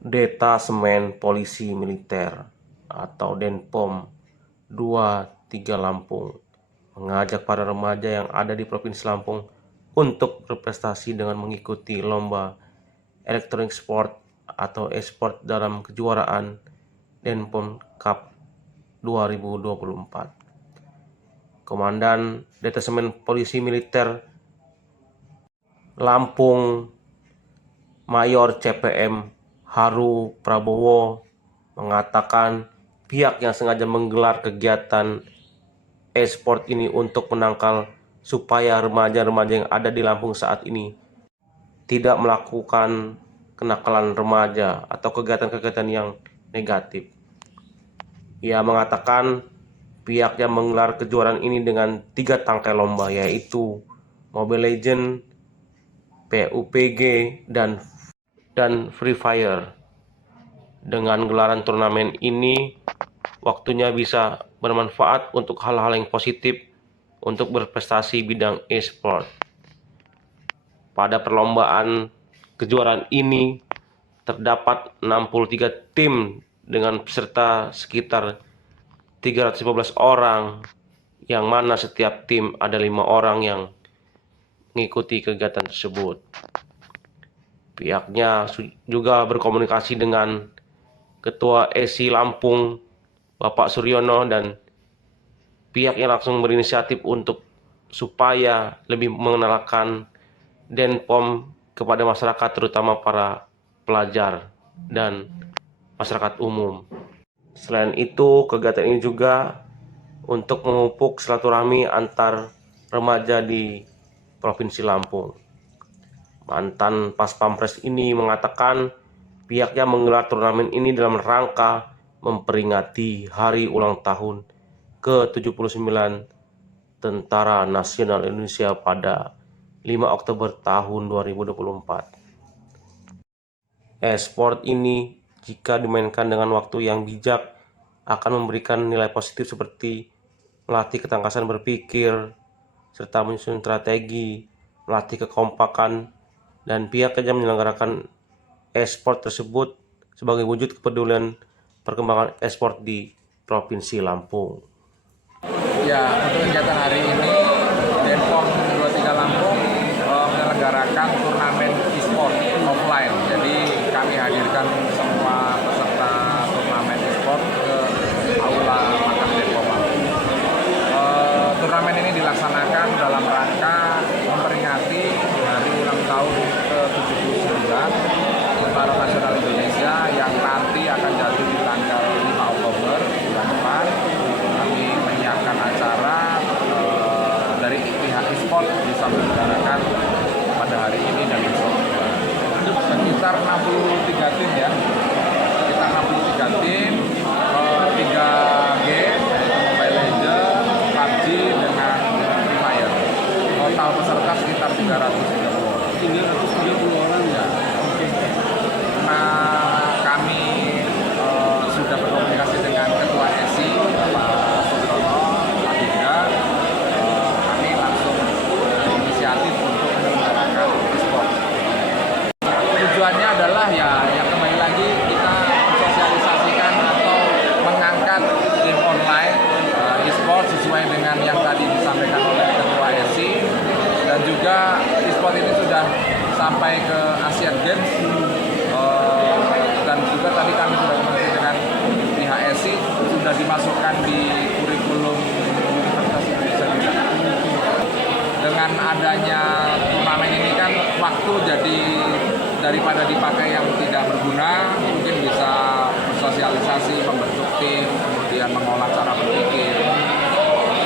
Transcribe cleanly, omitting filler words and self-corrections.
Detasemen Polisi Militer atau Denpom 23 Lampung mengajak para remaja yang ada di Provinsi Lampung untuk berprestasi dengan mengikuti lomba Electronic Sport atau e-sport dalam kejuaraan Denpom Cup 2024. Komandan Detasemen Polisi Militer Lampung Mayor CPM Haru Prabowo mengatakan pihak yang sengaja menggelar kegiatan e-sport ini untuk menangkal supaya remaja-remaja yang ada di Lampung saat ini tidak melakukan kenakalan remaja atau kegiatan-kegiatan yang negatif. Ia mengatakan pihaknya menggelar kejuaraan ini dengan 3 tangkai lomba, yaitu Mobile Legends, PUBG, dan Free Fire. Dengan gelaran turnamen ini, waktunya bisa bermanfaat untuk hal-hal yang positif untuk berprestasi bidang e-sport. Pada perlombaan kejuaraan ini terdapat 63 tim dengan peserta sekitar 315 orang, yang mana setiap tim ada 5 orang yang mengikuti kegiatan tersebut. Pihaknya juga berkomunikasi dengan Ketua ESI Lampung, Bapak Suryono, dan pihaknya langsung berinisiatif untuk supaya lebih mengenalkan Denpom kepada masyarakat, terutama para pelajar dan masyarakat umum. Selain itu, kegiatan ini juga untuk memupuk silaturahmi antar remaja di Provinsi Lampung. Mantan Pas Pampres ini mengatakan pihaknya menggelar turnamen ini dalam rangka memperingati Hari Ulang Tahun ke-79 Tentara Nasional Indonesia pada 5 Oktober tahun 2024. E-sport ini jika dimainkan dengan waktu yang bijak akan memberikan nilai positif seperti melatih ketangkasan berpikir, serta menyusun strategi, melatih kekompakan, dan pihaknya menyelenggarakan e-sport tersebut sebagai wujud kepedulian perkembangan e-sport di Provinsi Lampung. Ya, untuk kegiatan hari ini, Denpom 23 Lampung menyelenggarakan turnamen e-sport offline. Jadi kami hadirkan semua peserta turnamen e-sport ke Aula Makam Denpom Lampung. Turnamen ini dilaksanakan dalam rangka memperingati Hari Ulang Tahun ke-79 Tentara Nasional Indonesia yang nanti akan jatuh di tanggal 5 Oktober bulan depan. Kami menyiapkan acara dari pihak e-sport bisa menyelenggarakan pada hari ini dan besok. Sekitar 63 tim ya. Sekitar 63 tim, 3 game, Mobile Legends, PUBG dengan Free Fire. Total peserta sekitar 330 orang. 330 orang ya. Oke. Nah, kami sudah berkomunikasi dengan Ketua ESI, Bapak Suryono, Pak Dinda. Kami langsung inisiatif untuk menyelenggarakan e-sport. Tujuannya adalah ya kembali lagi kita sosialisasikan atau mengangkat game online e-sport sesuai dengan yang tadi disampaikan oleh Ketua ESI, dan juga e-sport ini sudah sampai ke Asian Games, dan juga tadi kami sudah komunikasi dengan pihak ESI, sudah dimasukkan di kurikulum Universitas Indonesia juga. Dengan adanya turnamen ini kan waktu jadi daripada dipakai yang tidak berguna,